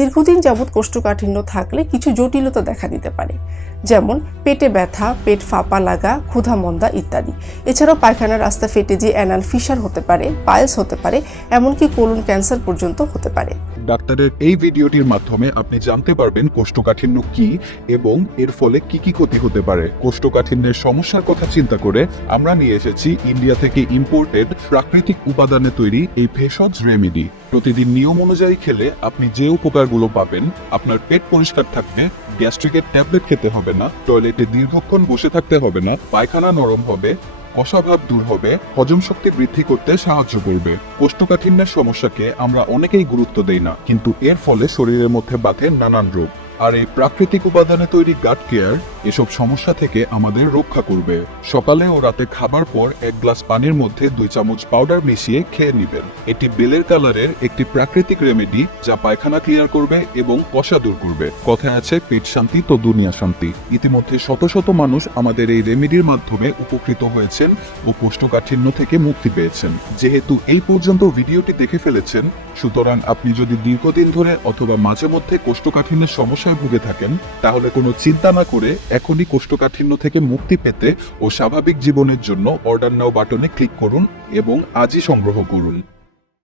দীর্ঘদিন যাবৎ কোষ্ঠকাঠিন্য থাকলে কিছু জটিলতা দেখা দিতে পারে, যেমন পেটে ব্যথা, পেট ফাঁপা লাগা, ক্ষুধা মন্দা ইত্যাদি। এছাড়াও পায়খানার রাস্তা ফেটে যে অ্যানাল ফিশার হতে পারে, পাইলস হতে পারে, এমনকি কোলন ক্যান্সার পর্যন্ত হতে পারে। ডাক্তারের এই ভিডিওটির মাধ্যমে আপনি জানতে পারবেন কোষ্ঠকাঠিন্য কি এবং এর ফলে কি কি ক্ষতি হতে পারে। কোষ্ঠকাঠিন্যের সমস্যার কথা চিন্তা করে আমরা নিয়ে এসেছি ইন্ডিয়া থেকে ইম্পোর্টেড প্রাকৃতিক উপাদানে তৈরি এই ভেষজ রেমেডি। প্রতিদিন নিয়ম অনুযায়ী খেলে আপনি যে উপকারগুলো পাবেন, আপনার পেট পরিষ্কার থাকবে, গ্যাস্ট্রিকের ট্যাবলেট খেতে হবে না, টয়লেটে দীর্ঘক্ষণ বসে থাকতে হবে না, পায়খানা নরম হবে, অস্বভাব দূর হবে, হজম শক্তি বৃদ্ধি করতে সাহায্য করবে। কোষ্ঠকাঠিন্যের সমস্যাকে আমরা অনেকেই গুরুত্ব দেই না, কিন্তু এর ফলে শরীরের মধ্যে বাধে নানান রোগ। আর এই প্রাকৃতিক উপাদানে তৈরি গাট কেয়ার এসব সমস্যা থেকে আমাদের রক্ষা করবে। সকালে ও রাতে খাবার পর 1 গ্লাস পানির মধ্যে 2 চামচ পাউডার মিশিয়ে খেয়ে নেবেন। এটি বেলের কালারের একটি প্রাকৃতিক রেমেডি, যা পায়খানা ক্লিয়ার করবে এবং কষা দূর করবে। কথায় আছে পেট শান্তি তো দুনিয়া শান্তি। ইতিমধ্যে শত শত মানুষ আমাদের এই রেমেডির মাধ্যমে উপকৃত হয়েছেন ও কোষ্ঠকাঠিন্য থেকে মুক্তি পেয়েছেন। যেহেতু এই পর্যন্ত ভিডিওটি দেখে ফেলেছেন, সুতরাং আপনি যদি দীর্ঘদিন ধরে অথবা মাঝে মধ্যে কোষ্ঠকাঠিন্যের সমস্যায় ভুগে থাকেন, তাহলে কোনো চিন্তা না করে এখনই কোষ্ঠকাঠিন্য থেকে মুক্তি পেতে ও স্বাভাবিক জীবনের জন্য অর্ডার নাও বাটনে ক্লিক করুন এবং আজই সংগ্রহ করুন।